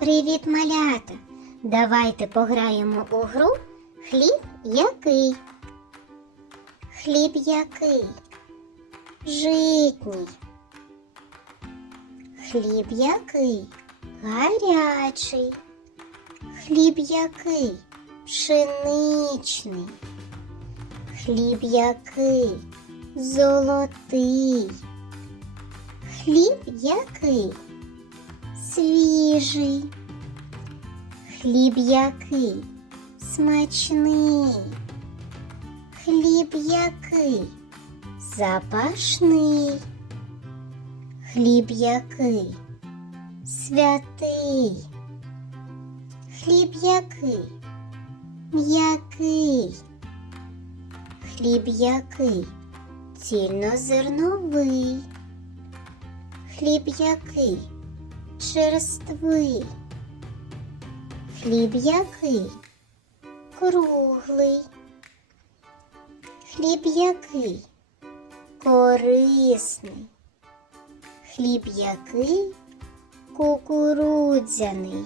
Привіт, малята! Давайте пограємо у гру Хліб який? Хліб який? Житній. Хліб який? Гарячий. Хліб який? Пшеничний. Хліб який? Золотий. Хліб який? Свіжий. Хліб який? Смачний. Хліб який? Запашний. Хліб який? Святий. Хліб який? М'який. Хліб який? Цільнозерновий. Хліб який? Черствий. Хліб який? Круглий. Хліб який? Корисний. Хліб який? Кукурудзяний.